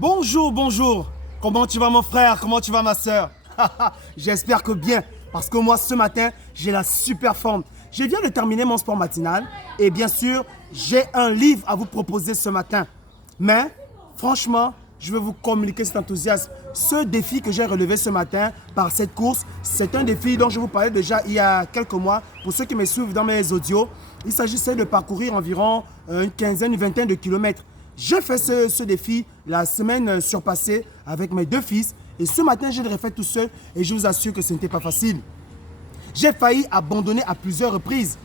Bonjour, bonjour. Comment tu vas mon frère? Comment tu vas ma soeur? J'espère que bien, parce que moi ce matin, j'ai la super forme. Je viens de terminer mon sport matinal et bien sûr, j'ai un livre à vous proposer ce matin. Mais franchement, je vais vous communiquer cet enthousiasme. Ce défi que j'ai relevé ce matin par cette course, c'est un défi dont je vous parlais déjà il y a quelques mois. Pour ceux qui me suivent dans mes audios, il s'agissait de parcourir environ une quinzaine, une vingtaine de kilomètres. J'ai fait ce défi la semaine surpassée avec mes deux fils et ce matin, je l'ai refait tout seul et je vous assure que ce n'était pas facile. J'ai failli abandonner à plusieurs reprises.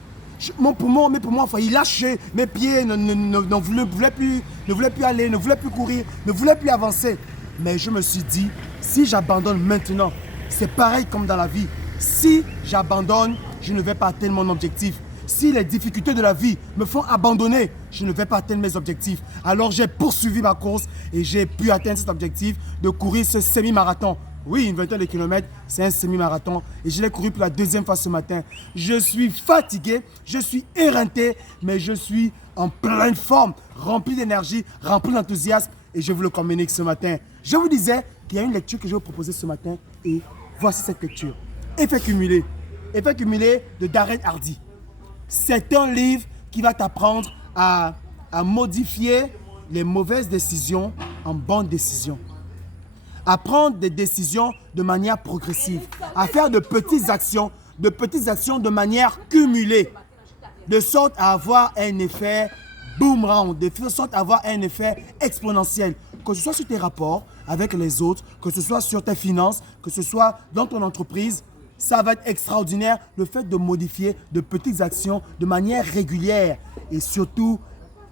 Mes poumons ont failli lâcher, mes pieds ne voulaient plus aller, ne voulaient plus courir, ne voulaient plus avancer. Mais je me suis dit, si j'abandonne maintenant, c'est pareil comme dans la vie. Si j'abandonne, je ne vais pas atteindre mon objectif. Si les difficultés de la vie me font abandonner, je ne vais pas atteindre mes objectifs. Alors j'ai poursuivi ma course et j'ai pu atteindre cet objectif de courir ce semi-marathon. Oui, une vingtaine de kilomètres, c'est un semi-marathon et je l'ai couru pour la deuxième fois ce matin. Je suis fatigué, je suis éreinté, mais je suis en pleine forme, rempli d'énergie, rempli d'enthousiasme et je vous le communique ce matin. Je vous disais qu'il y a une lecture que je vais vous proposer ce matin et voici cette lecture. Effet cumulé de Darren Hardy. C'est un livre qui va t'apprendre à modifier les mauvaises décisions en bonnes décisions. À prendre des décisions de manière progressive, à faire de petites actions de manière cumulée, de sorte à avoir un effet boomerang, de sorte à avoir un effet exponentiel, que ce soit sur tes rapports avec les autres, que ce soit sur tes finances, que ce soit dans ton entreprise. Ça va être extraordinaire, le fait de modifier de petites actions de manière régulière et surtout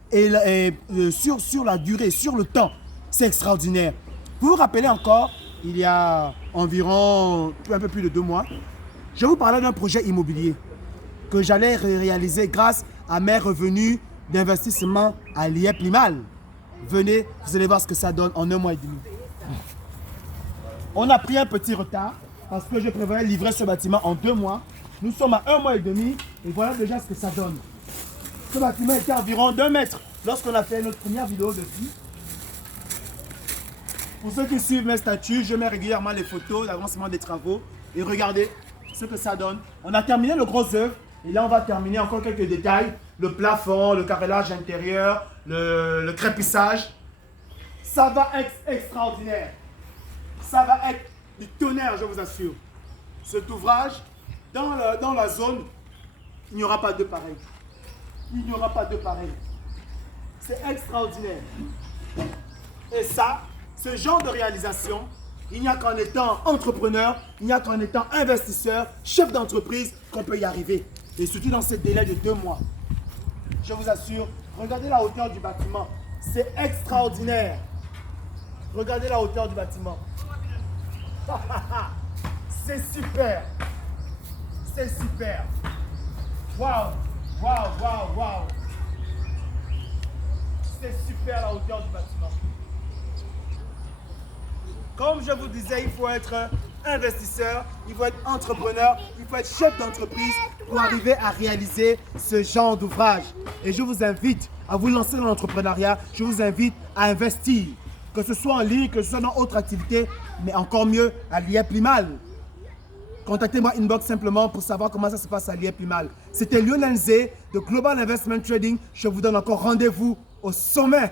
sur la durée, sur le temps. C'est extraordinaire. Vous vous rappelez encore, il y a environ un peu plus de 2 mois, je vous parlais d'un projet immobilier que j'allais réaliser grâce à mes revenus d'investissement à l'IEP Limal. Venez, vous allez voir ce que ça donne en 1 mois et demi. On a pris un petit retard parce que je prévoyais livrer ce bâtiment en 2 mois. Nous sommes à 1 mois et demi et voilà déjà ce que ça donne. Ce bâtiment était environ 2 mètres lorsqu'on a fait notre première vidéo dessus. Pour ceux qui suivent mes statuts, je mets régulièrement les photos d'avancement des travaux. Et regardez ce que ça donne. On a terminé le gros œuvre. Et là, on va terminer encore quelques détails. Le plafond, le carrelage intérieur, le crépissage. Ça va être extraordinaire. Ça va être du tonnerre, je vous assure. Cet ouvrage, dans la zone, il n'y aura pas de pareil. Il n'y aura pas de pareil. C'est extraordinaire. Et ça, ce genre de réalisation, il n'y a qu'en étant entrepreneur, il n'y a qu'en étant investisseur, chef d'entreprise qu'on peut y arriver. Et surtout dans ce délai de 2 mois. Je vous assure, regardez la hauteur du bâtiment. C'est extraordinaire. Regardez la hauteur du bâtiment. C'est super. C'est super. Waouh, waouh, waouh, waouh. C'est super la hauteur du bâtiment. Comme je vous disais, il faut être investisseur, il faut être entrepreneur, il faut être chef d'entreprise pour arriver à réaliser ce genre d'ouvrage. Et je vous invite à vous lancer dans l'entrepreneuriat, je vous invite à investir, que ce soit en ligne, que ce soit dans d'autres activités, mais encore mieux à l'IEP Limal. Contactez-moi inbox simplement pour savoir comment ça se passe à l'IEP Limal. C'était Lionel Z de Global Investment Trading. Je vous donne encore rendez-vous au sommet.